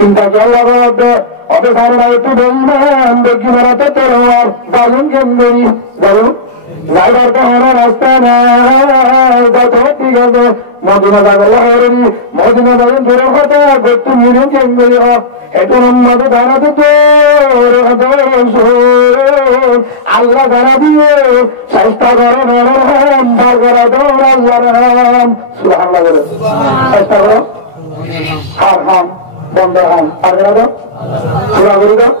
চিন্তা চল্লা করতে অত সারা একটু বললাম দেখি বেড়াতে তোর যাবেন কেন্দ্রি যাবো যাইবার তো আমার রাস্তা নাই ঠিক আছে মদিনা যাবে লহরি মদিনা যাবেন তোর কথা করতে মিলে কেন্দ্রি একটু নম্বর দাঁড়াতে তোর আল্লাহ দাঁড়া দিয়ে চেষ্টা করো নরম বার করা তোর আল্লাহ রাম সুবহানাল্লাহ বলে চেষ্টা করো হার হাম বন্ধ হাম আর দাও সুরা করে দাও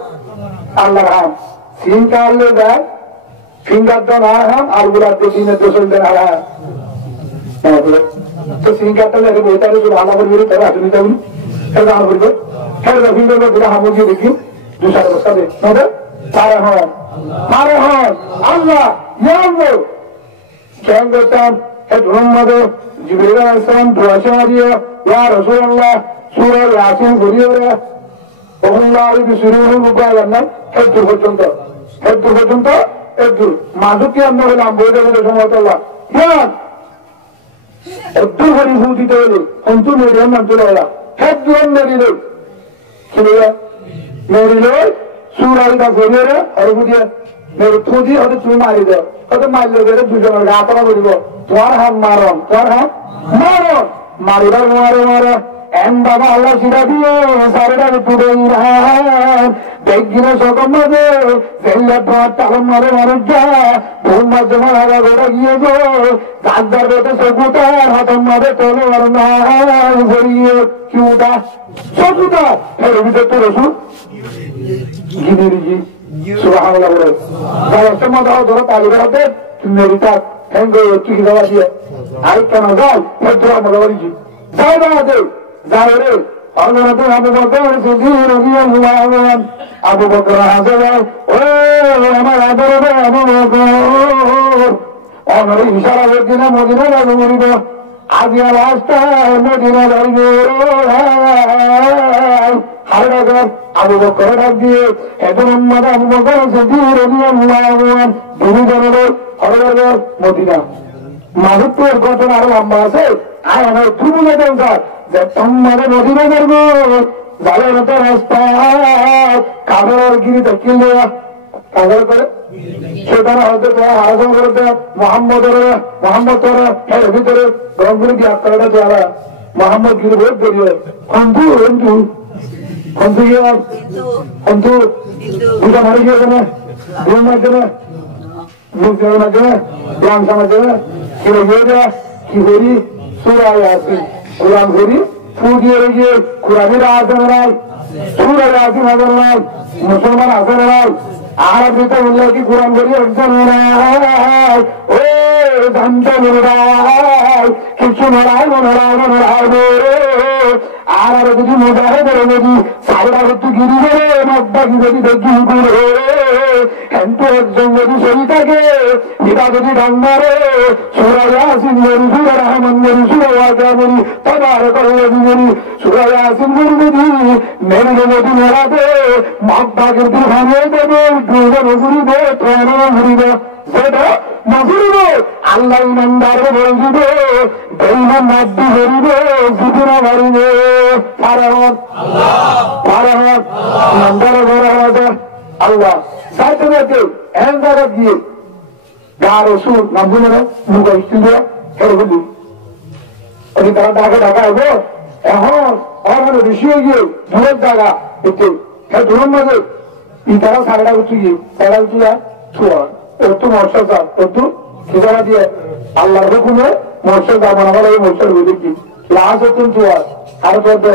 আল্লাহ হাম সিন কালে দেয় ফিঙ্গার দেন আর হাম আর গুলাতে দিনে দোষণ দেন আর হাম তো সিন কাটটা লেগে বইতে আরে সুরা আল্লাহ বলবি তারা আসুনি যাবি খেলে আর বলবে খেলে ফিঙ্গার করে দুরা হামু দিয়ে দেখি দুসারে বসা দে নবে পারে হন আল্লাহ ইয়াল্লাহ কেন করতাম এই মোহাম্মদ জিবরিল আলাইহিস সালাম দোয়া চালিয়ে ইয়া রাসূলুল্লাহ সূরা ইয়াসিন পড়িয়ে রে ওহুল্লাহি বিসুরুল মুকাল্লাম হেতু পর্যন্ত একটু মাঝুকে আমরা হলাম বইতে বইতে সময় আল্লাহ ইয়া একটু করে বুঝিতে হলো অন্তু মেরিয়াম নাম চলে এলা হেতু মেরিল কি বলে মেরিল সূরা ইদা পড়িয়ে রে আর বুঝিয়ে মেরে থুদি হতে তুমি মারি দাও হতে মারলে গেলে দুজনের গা তলা করিব তোমার হাত মারিবার মারে এম বাবা আল্লাহ সিরা দিয়ে সারেটা তুলে দেখগিনে সকম মাঝে ফেললে তোমার টালম মারে মানুষ যা বহু মাঝে মারা গোড়া গিয়ে গো গাছদার বেতে সকুতার হাতম মারে তোলে আর না ভরিয়ে কি উঠা সকুতা এর ভিতরে তো রসুন গিনিরিজি সুবহানাল্লাহ বলে যারা মজা ধরো তালি বেড়াতে মেরি তাক থ্যাংক ইউ কি দেওয়া দিয়ে আর কেন যাও তোরা মজা করেছি যাই বাড়াতে যাও রে অর্জনাতে আবু বকর সিদ্দিক রাদিয়াল্লাহু আনহু আবু বকর হাজার ও আমার আদরে আবু বকর আমার ইশারা দিনা মদিনা যাবো মরিব আজিয়া লাস্টা মদিনা যাইব আবু বকর ডাক দিয়ে এখন আবু বকর সিদ্দিক রাদিয়াল্লাহু আনহু দুইজনের হরগর মদিনা মাধবপুর ঘটনা আরো লম্বা আছে আর আমার তুমুলে দেন যে তোমার মদিনা করবো যাবেন তো রাস্তা কাগর গিরিতে কিনলে কাগর করে সেখানে হয়তো তোমার আলোচনা করতে মোহাম্মদ এর ভিতরে রঙগুলি দিয়ে আপনারা যারা মোহাম্মদ গিরি ভোট করিয়ে দুটা মারি গিয়ে কেন দুই মাধ্যমে মুসলিমের মাধ্যমে গ্রামসা মাধ্যমে কি করি সুরাই আসি কোরআন করি ফু দিয়ে গিয়ে কোরআনের আসেন নাই সুরাই আসি হাজার নাই মুসলমান আসেন নাই আর ভিতরে বললে কি কোরআন করি একজন ও ধানটা কিছু নড়াই আর যদি মজাহে ধরে যদি সাইডা একটু গিরি ধরে মদ্দা যদি দেখি কিন্তু একজন যদি শরীর থাকে এটা যদি ডান মারে সুরাইয়া আসিন মরি সুরা রহমান মরি সুরা ওয়াজা মরি তবার করলে মরি সুরাইয়া আসিন মরি যদি মেরে যদি মেরাতে মদ্দা কিন্তু ভাঙিয়ে দেবে ডুবে ঘুরিবে প্রাণ ঘুরিবে সেটা নজরিবে আল্লাহ ইমানদার বলবে বেইমান মাদ্দি ধরিবে জীবন মারিবে ফারাহত ইমানদার বড় আল্লাহ সাইতে দেখে এন জায়গা গিয়ে গার ওষুধ নামগুলো মুখ স্টিল হেরে বলি ওই তারা ঢাকা হবো এখন অনেক বেশি হয়ে গিয়ে দূরের জায়গা একটু হ্যাঁ দূরের মাঝে ই তারা সাড়া উঠে গিয়ে সাড়া উঠিয়া ছোঁয়া একটু মশা চাপ একটু ঠিকানা দিয়ে আল্লাহর হুকুমে মশা যা মনে হয় এই মশার হয়ে দেখি লাশ একটু ছোঁয়া আর পথে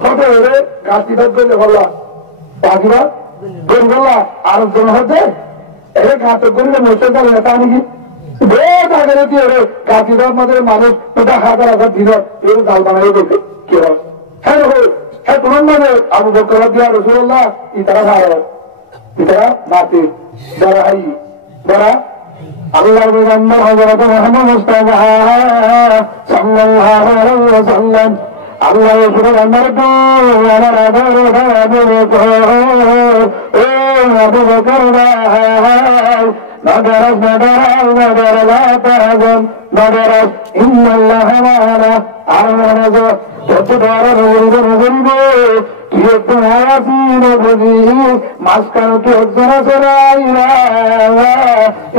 ফটো হেরে গাছটি থাক করলে বললা পাখিরা বের বললা আর জন হচ্ছে এ ঘাতক করলে মশা চালে না তা নাকি বেশ আগে দিয়ে গাছিটার মধ্যে মানুষ ওটা হাজার হাজার দিন এর জাল বানাই দেখে কি হয় হ্যাঁ হ্যাঁ তোমার মানে আবু বকর দিয়া রাসূলুল্লাহ ইতারা ভাই ইতারা নাতি যারা হাই যারা আল্লাহর পয়গম্বর হযরত মুহাম্মদ মুস্তাফা সাল্লাল্লাহু আলাইহি ওয়াসাল্লাম আল্লাহ রাসূলের আমার তো আমার আদর আবু বকর ও আবু বকর نادرس لا تحزن نادرس إن الله معنا আর মনে যত দ্বারা নগরিব কি একটু আয়াসি নবী মাঝখানে কি একজন আছে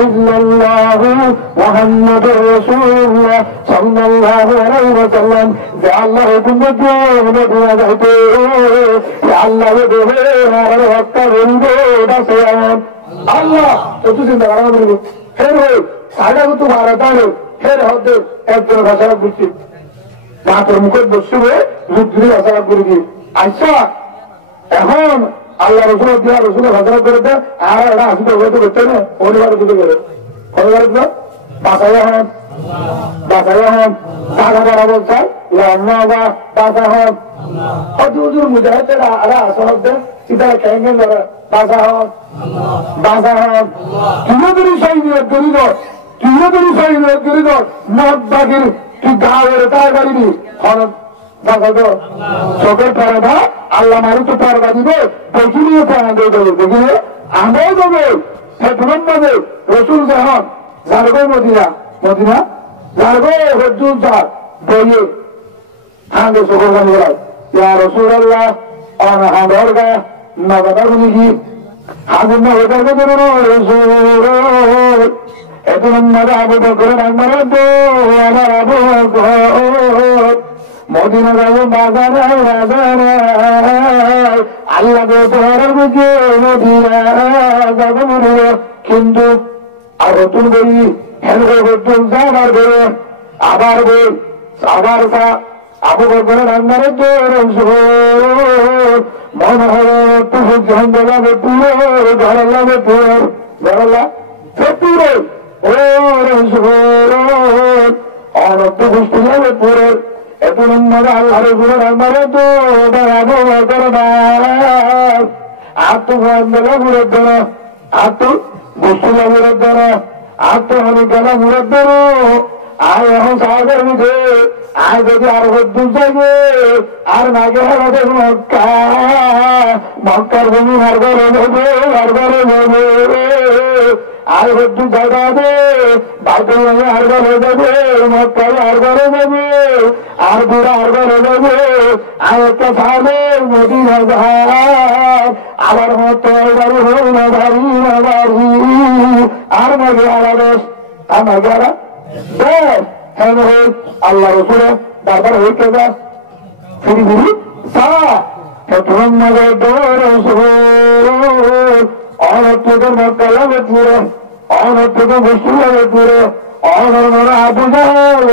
ইল্লাল্লাহু মুহাম্মাদুর রাসূলুল্লাহ সাল্লাল্লাহু আলাইহি ওয়াসাল্লাম যে আল্লাহ হুকুম দিয়ে মদিনা যাইতে আল্লাহ দেবে আর হত্যা বলবে দাসে আল্লাহ কত চিন্তা করা বলবো ফের হোক সাড়ে তো ভারতানো ফের হতে একজন ভাষা বুঝছি মাত্র মুখে বসবে রুদ্রি ভাষা করবি আচ্ছা এখন আল্লাহ রসুল দিয়া রসুলের ভাষা করে দেয় আর এটা আসতে হয়তো করতে না পরিবার দুটো করে পরিবার বাসায় হন টাকা করা বলছে বাসা হন হজুর মুজাহিদের আরা আসন দেয় সীতা কেঙ্গেন করে বাসা হন কিভাবে সেই নিয়োগ করিল মদ বাকির তুই গাঁয়ের তাই পারিবি হরত চোখের পরদা আল্লাহ মারি তো পরদা দিবে দেখিনিয়ে পড়া দেবে দেখিলে আমরাও দেবে সেখান দেবে রসুল যখন যারগো মদিনা যারগো হজুর যার বইয়ে হাঙ্গে চোখের গান গেল ইয়া রসুল আল্লাহ হাঙ্গর গা নগদা গুলি কি হাগুন না হয়ে যাবে রসুল এত নম্বর আবু বকর আমার আবু বকর মদিনা যাবো বাজারে আল্লাহ তোর বুঝে মদিনা যাবো কিন্তু আর নতুন বই হেন যাবার বেরো আবার বই আবার আবু বকর রান্নারে তোর মনে হলো তুই ঝন্ড লাগে পুরো ঘর লাগে পুরো ঘরলা পুরো ও অনত্য গোষ্ঠী লাগে পুরো এত নম্বর আল্লাহ রসুলের আমারে তো আবু বকর আত্ম গলা মুরের ধর আত্ম গোষ্ঠীলা মুরের ধর আত্মহানিকালা মুরের ধর আয় এখন সাগর মুখে আয় যদি আর হদ্দুর যাবে আর নাগে হারাতে মক্কার ভূমি হারবারে যাবে আর হদ্দুর যাবে বাইকের হারবারে যাবে মক্কার হারবারে যাবে আর বুড়া হারবারে যাবে আর একটা সালে মদিনা যায় আবার মতো বাড়ি হই না বাড়ি আর নাগে হারাবেশ আর নাগে হারা হ্যাঁ আল্লাহ রসুলের তারপর হইতে যা ফিরি প্রথম নজর অনত্তদের মক্কা লাগে পুরো অনত্তদের বস্তু লাগে পুরো অনর আবু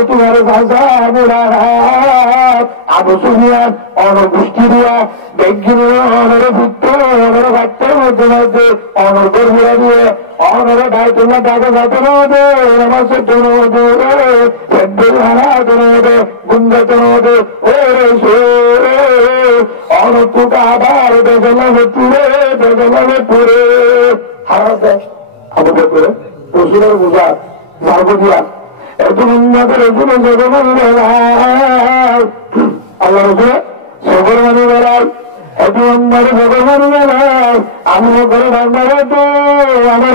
তোমার ভাষা আবু সুফিয়ান অনর গোষ্ঠী দিয়া বেগিন অনর পুত্র অনর বাচ্চার মধ্যে মধ্যে অনর গর্ভরা দিয়ে অনর ভাই তোমার টাকা যাতে নদে নামাজের জন্য পেট্রোল হারা জন্য গুন্ডাতে নদে অনত্তুকে আবার বেজলামে পুরে হারাতে আবু বকর রসুলের বোঝা ঝাড়বো দিয়া এত উন্নতের রসুলের জগমান আল্লাহ রসুলের সবর মানে বেড়ায় এত উন্নত সবর মানে বেড়ায় আমি করে রান্নারে তো আমার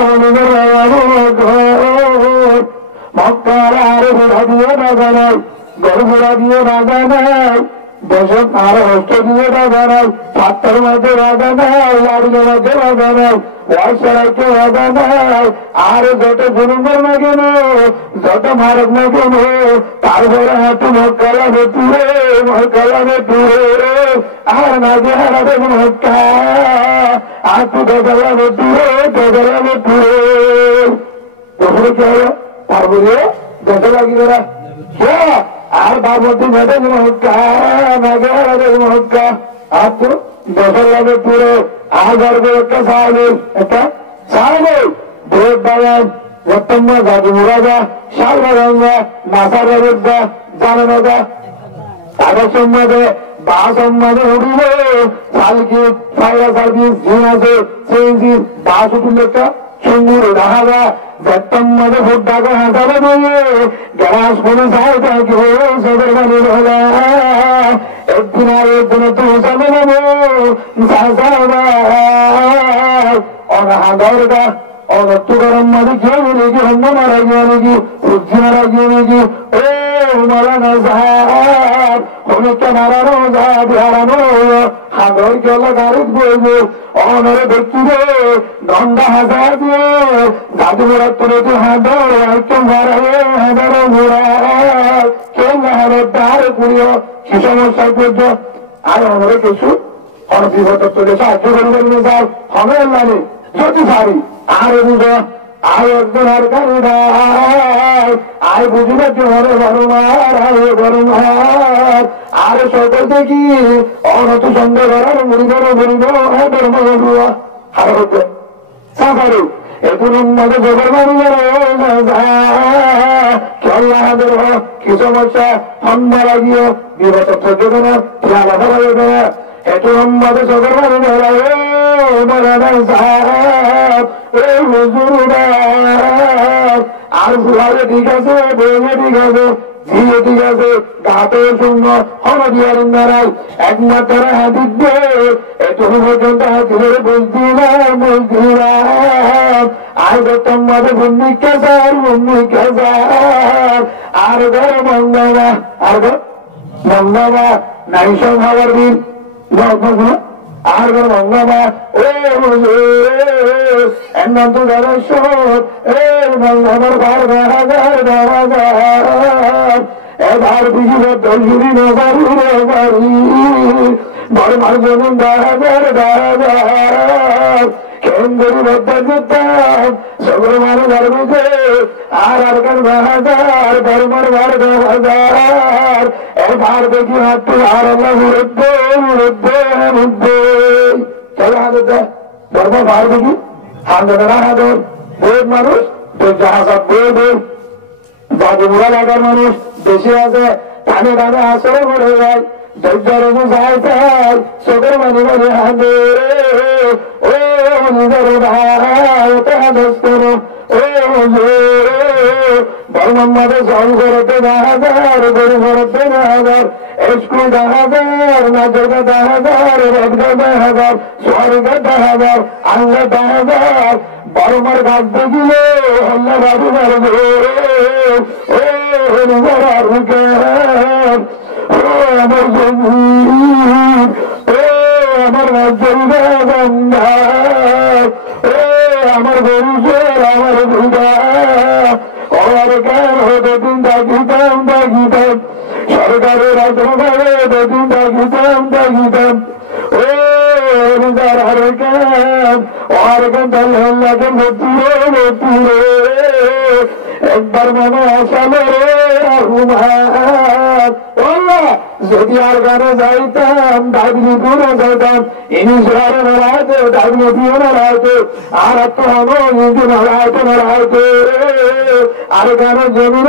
মক্কার আরো ঘোড়া দিয়ে বাজা নাই গরুঘোড়া দিয়ে বাজা নাই দেশের আরো হস্ত দিয়ে বাজা নাই সাতটার মধ্যে বাজা নাই লাড়ির মধ্যে বাজা নাই ওয়াইসারাইকে বাজা নাই আর যত জুলুমের না কেন যত মারক না কেন তারপরে হাতে মক্কালামে তুলে আর নাগে হারাবে মক্কা আর তু গজলামে তুলে কি হলো তারপরে গজল লাগিবে না আর বাবতী মেটে মক্কা নাগে হারাবে মক্কা আর তো গজল লাগে তুলে আগার একটা সাহায্য ভোট বাগান বর্তমান জাদু মুরাজা সালবাগা নাসাগা জানানোগা তাদের সম্বন্ধে বা সম্বন্ধে উঠিলে সালকি ফাইলা সার্ভিস জিন আছে সেই বাস উঠিল একটা সঙ্গুর দেখা বর্তমানে ভোট ডাকা হাঁটাবে দিয়ে গ্যাস কোনো সাহায্য সবের মানে একদিন আর একদিন তো চালে নেবো অনাহাদরগা অনত্ত গরম মাঝে গিয়ে নাকি হন্য মারা গিয়ে নাকি সবজি মারা গিয়ে নাকি মারানো সাহেব হনুকে মারানো সাহেব হারানো হাগর গেলা গাড়ি বইব অনরে ব্যক্তিরে দণ্ডা হাজার দিয়ে দাদু মোড়া তুলে তুই হাঁদর আইকে মারাবে হাজার মোড়া কেউ হারের দ্বার করিও কি সমস্যা করছো আর অনরে কিছু অনবিগত তুলে সাহায্য করবেন স্যার হবে মানে যদি পারি আর বুঝো আর একজন আর কারণ আয় বুঝবে জোরে বড়মার আয় বড়মার আর সকল দেখি অনত সন্দেহ করার মরিব মরিব আর হচ্ছে সাফারু এখন মধ্যে গোবর মারিবার কি সমস্যা ঠান্ডা লাগিও বিগত থাকবে না খেলা ফেলা যাবে না একটু মধ্যে গোবর আর ফুলারে ঠিক আছে বইলে ঠিক আছে ঝিয়ে ঠিক আছে গাতে শূন্য হলদিয়ার নারাই একমাত্র হাদিস দে এত পর্যন্ত হাতিরে বুঝতি না আর বেতন মাঝে ভূমিকা স্যার আর ঘর মঙ্গলা আর মঙ্গলা নাই সব খাবার দিন আর ঘর মঙ্গলা এমন তো আমার বার এবার বিজুর দলগুলি বাড়ি বড় মার বলুন কেন্দ্রী বদ্দাম সবর মারে ধর্মে আর কান বাহাদার ধর্মর বার এবার দেখি হাত আর মধ্যে চলো হাতে ধর্ম বার দেখি হাতের বহুত মানুষ জাহাজ বাবু মুড়া লাগার মানুষ বেশি আছে টানে টানে আসরে মরে যায় ধৈর্যের বুঝাই চাই চোখের মানে মানে হাতে ও নিজের ভাই হাদেশ করো ও বর্মাদের জল করতে 10,000 গরু করতে 10,000 স্কুল 10,000 নাচের 10,000 রোজগার 10,000 স্বর্গের 10,000 আঙ্গা 10,000 বর্মার গাছ দেখিলে হল্লা বাবু মারবে ও নিজের বুকের ও আমার জমি ও আমার রাজ্যের বান্দা ও আমার গরুষের আমার ভুদা ওর কেন দুদিন দাগিতাম সরকারের রাজভাবে দুদিন দাগিতাম ও নিজের আর কেন আর কেন তাহলে মতুরে একবার মনে আসালে যদি আর গানে যাইতাম ডাকলি পুরো যাইতাম ইনিশারে নাড়াইতে ডাকলি পুরো নাড়াইতে আর তো হবো কিন্তু নাড়াইতে আর গানে জমির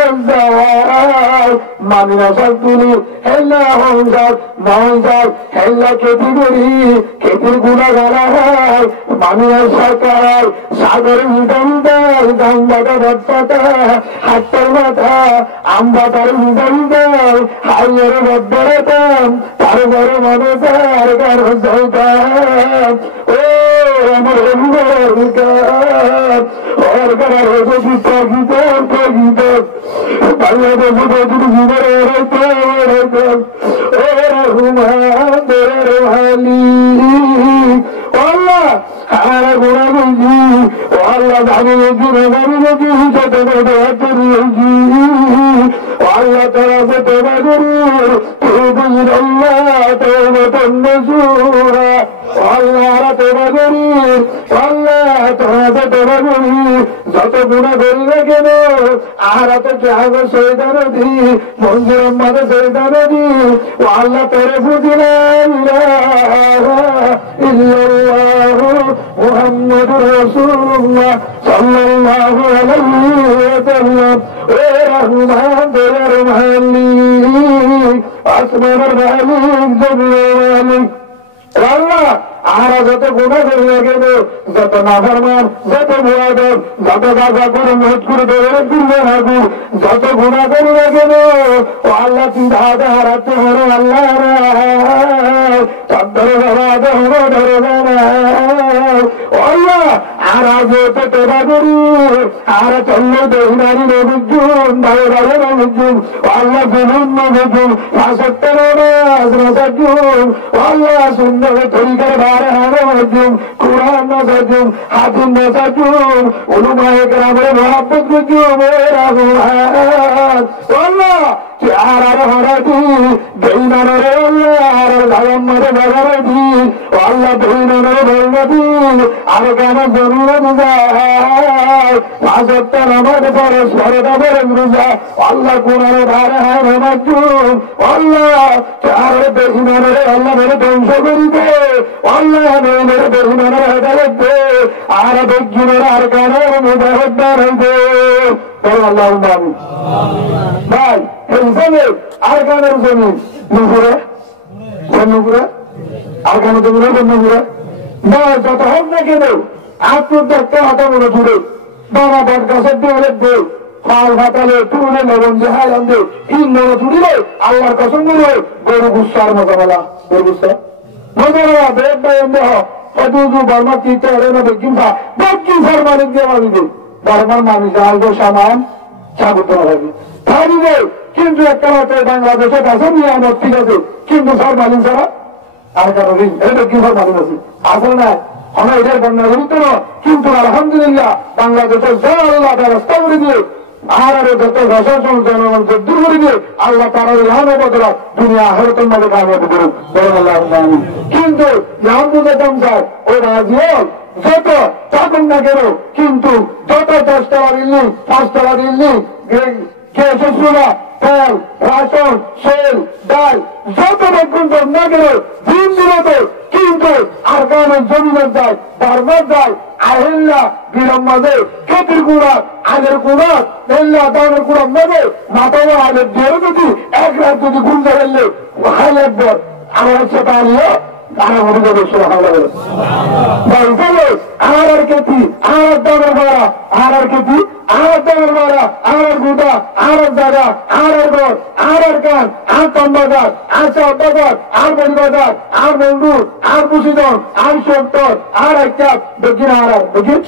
মামিনা সব তুলি হেল্লা হংসার হেল্লা খেতি করি খেতির গুণা গাড়া হয় মামিনার সরকার সাগর উদাম দেয় গঙ্গাটা ভট্টাটা হাট্টার মাথা আমবাটার উদাম দেয় হাইয়ের বদ্দাম তার বড় মানুষ আর কারো যাইতাম ও আমার ওর কার গীত বাংলাদেশে প্রচুর জীবন ও রহুমালি আর গোড়া বুঝি ও আল্লাহ জানি বুঝি ছোট বুঝি ও আল্লাহ তোরা তোরা গরুর তুই বুঝি আল্লাহ তোরা আল্লাহ তোরা গরিব আল্লাহ তোরা গরিব যত গুণা করি না কেন আর এত ত্যাগ সৈদান দি মঞ্জুর আমাদের সৈদান দি ও আল্লাহ তোরে বুঝিলাম মুহাম্মদুর রাসূলুল্লাহ সাল্লাল্লাহু আলাইহি ওয়াসাল্লাম ও রহমান দয়ার মালিক আসমানের মালিক জমিনের মালিক আল্লাহ আর যত গুণা করি না কেন যত নাফরমান যত মুআদব যত গাজা করে মত করে দেবেন দিলে হাগু যত গুণা করি না কেন ও আল্লাহ তুই দাদা হারাতে হরো আল্লাহ ধরে ধরে আল্লাহ আর আগে তো তোরা করি আর চললে দেহিনারি নবুজুন দাওরারে নবুজুন আল্লাহ জুলুন নবুজুন ফাসত্তর নামাজ নাসাজুন আল্লাহ সুন্নাহ তরিকার বারে হারে নবুজুন কুরআন নাসাজুন হাদিস নাসাজুন উলামায়ে কেরামের মহব্বত নবুজুন রাহুল আল্লাহ আর আর হরাদি দেহিনারে আল্লাহ আর ধারমারে বাগারাদি আল্লাহ দেহিনারে বলনবি আর কেন জরুরত যায় ফাসত্তর নামাজ পড়ে সরদা পড়ে রোজা আল্লাহ কোরআনের ধারে হায় নামাজুন আল্লাহ চার বেহিনারে আল্লাহ মেরে ধ্বংস করিবে আল্লাহ মেরে বেহিনারে হেদায়েত দে আর বেজ্জুনের আর কানের মুজাহিদার হইবে আল্লাহ আমিন ভাই এই জমি আর কানের জমি নুপুরে নুপুরে আর কানের জমি নুপুরে ভাই যত হোক না কেন আপনার দেখতে হাতে মনে জুড়ে বাবা বট গাছের দিয়ে দে ফাল ফাতালে তুলে লবণ দেহায় আনবে তিন মনে জুড়িলে আল্লাহর কসম বলে গরু গুসার মজা বলা গরু গুসা মজা বলা বেদ বা এমনি হদুজু বর্মা চিতে হরে না বেগিন সার মালিক দিয়ে মালিকে বর্মার মানুষ আলবো সামান চাবুতে হবে থাকবে কিন্তু একটা মাত্র বাংলাদেশে কাছে নিয়ামত ঠিক আছে কিন্তু সার মালিক ছাড়া আর কারো ঋণ এটা কি সার মালিক আছে আসলে না আমরা এটার বন্যা গুরুত্ব না কিন্তু আলহামদুলিল্লাহ বাংলাদেশের যা আল্লাহ ব্যবস্থা করে দিয়ে আর যত প্রশাসন জনগণ দূর করে দিয়ে আল্লাহ তারা ইহানে বদলা দুনিয়া আহরতের মধ্যে কামিয়াবি করুন কিন্তু ইহান বুঝাতাম স্যার ও রাজিয়াল যত চাকুন না কেন কিন্তু যত 10 টাকা বিল্ডিং 5 টাকা বিল্ডিং গ্যাসের তেল রাশন সেল ডাল যত রকম না কেন দিন দিনতে কিন্তু আর কারণের জমিনের যায় বারবার যায় আহিল্লা বিরম মাঝে খেতির গুড়া আগের গুড়া এল্লা দানের গুড়া মাঝে মাথা আগের দিয়ে যদি এক রাত যদি গুঞ্জা ফেললে হাই একবার আমার সেটা আনিও আর খেতি আর দামের ভাড়া আর খেতি আর দামের ভাড়া আর গুদা আর জায়গা আর ঘর আর কান আর তম্বাজার আর চাপ বাজার আর বড়ি বাজার আর বন্ধু আর মুসিদন আর সত্তর আর একটা দেখিন আর দেখিন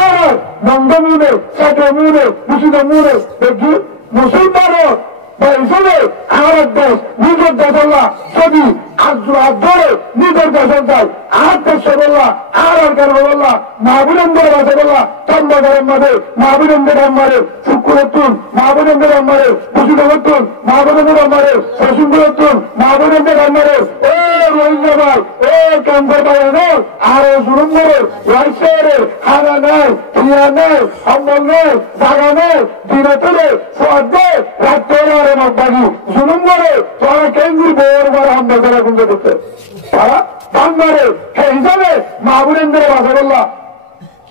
আর নন্দ মুড়ে চাটো মুড়ে মুসিদন মুড়ে দেখি মুসলমান হিসেবে আমার দেশ নিজের দেশ আল্লাহ যদি ধরে নিজের দেশের যায় আর দেশে বললা আর কেন বললা মাহবুরেন্দ্র বাসে বললা চন্দ্রগরের মাঝে মাহবুরেন্দ্র মারে শুক্রতুন মাহবুরেন্দ্র মারে মুসিদতুন মাহবুরেন্দ্র মারে বসুন্ধরতুন মাহবুরেন্দ্র মারে ও রোহিঙ্গা ভাই ও কেন্দ্র ভাই আর জুলুম করে রাইসেরে খানা নাই ক্রিয়া নাই সম্বল নেই জায়গা নেই দিনে তুলে ফর্দে রাখতে মগবাজি জুলুম করে তারা কেন্দ্রীয় বড় বড় হামলা করা গুন্ডে করতে তারা বাংলারে সেই হিসাবে মাহবুরেন্দ্র বাসাবল্লাহ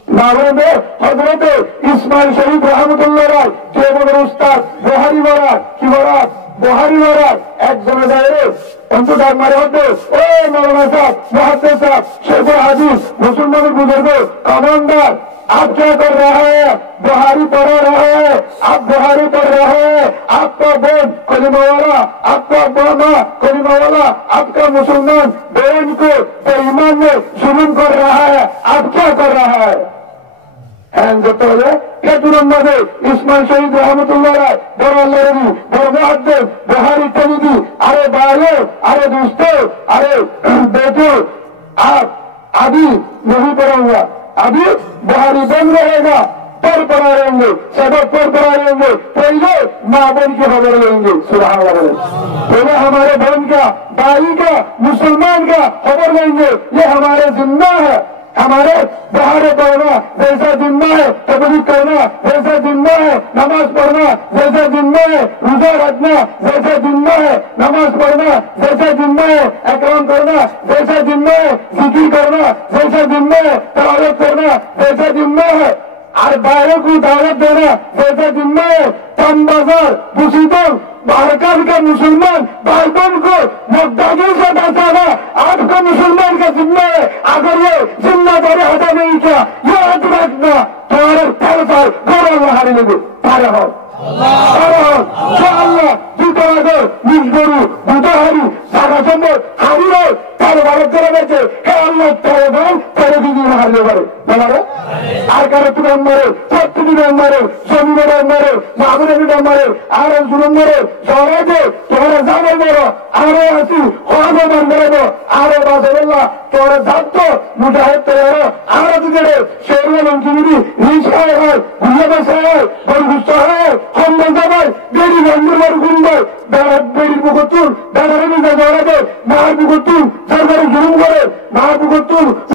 মাহবুরেন্দ্র হজরতে ইসমাইল শহীদ রহমতুল্লাহ রায় যে বড় উস্তাদ বহারি বরাত কি বরাত বহারি বরাত একজনে যায় অন্তর মারে হতে ও মৌলানা সাহেব মুহাদ্দিস সাহেব শেখুল হাদিস মুসলমানের বুজুর্গ কমান্ডার आप क्या कर रहे हैं बुहारी पढ़ रहे हैं आप बुहारी पढ़ रहे हैं आपका बोन कलिमा वाला आपका मामा कलिमा वाला आपका मुसलमान बहन को बेईमान में जुल्म कर रहा है आप क्या कर रहा है इस्माइल शहीद रहमतुल्लाह राय बड़ अल्लाह रबी बड़ मुहद्दिस बुहारी तलीदी अरे भाइयों अरे दोस्तों अरे बेटो आप अभी नहीं पढ़ा हुआ अभी बुहारी बंद रहेगा पर पढ़ा रहेंगे सबक पर पढ़ा रहेंगे पहले माँ बहन की खबर लेंगे सुभान अल्लाह पहले हमारे बहन का भाई का मुसलमान का खबर लेंगे ये हमारे जिम्मा है हमारे बुहारी पढ़ना जैसा जिम्मा है तबलीग करना जैसा जिम्मा है नमाज पढ़ना जैसा जिम्मा है रोजा रखना जैसा जिम्मा है नमाज पढ़ना जैसा जिम्मा है इकराम करना जैसा जिम्मा है जिक्र करना जैसा जिम्मा है तिलावत करना जैसा जिम्मा है और बाहरों को दावत देना जैसा जिम्मा है कम बाजार मुसीबत बाहर का मुसलमान भाई बहन को मुद्दागियों से बचाना आपका मुसलमान का जिम्मा है अगर ये जिम्मेदारी हटा नहीं किया ये हट रखना तुम्हारे 13 साल गौरव हारी लेंगे पारा हो আল্লাহ দুটো আগে নিজ গরু দুটো হারি সারা সম্ভব হারিয়ে 13 ভারত যারা গেছে হে আল্লাহ তারা গান তারা দিদি হারতে পারে বলারে আর কারো তুলান মারে প্রত্যেক মারে জমিনের মারে মাগুরের মারে আর জুলুম মারে জড়াইতে তোমরা জানো বড় আরো আছি হওয়ানো মান বেরোবো আরো বাজারেল্লা তোমরা জানতো মুজাহিদ তৈরি আরো দিকে সেগুলো মন্ত্রী হিংসায় হয় ভুলিয়াবাসায় হয় বরগুস্ত হয় হম্বল যাবাই বেড়ি বন্ধুর গুন্ডায় বেড়ির বুকুতুর বেড়ারে নিজে জড়াবে মার বুকুতুর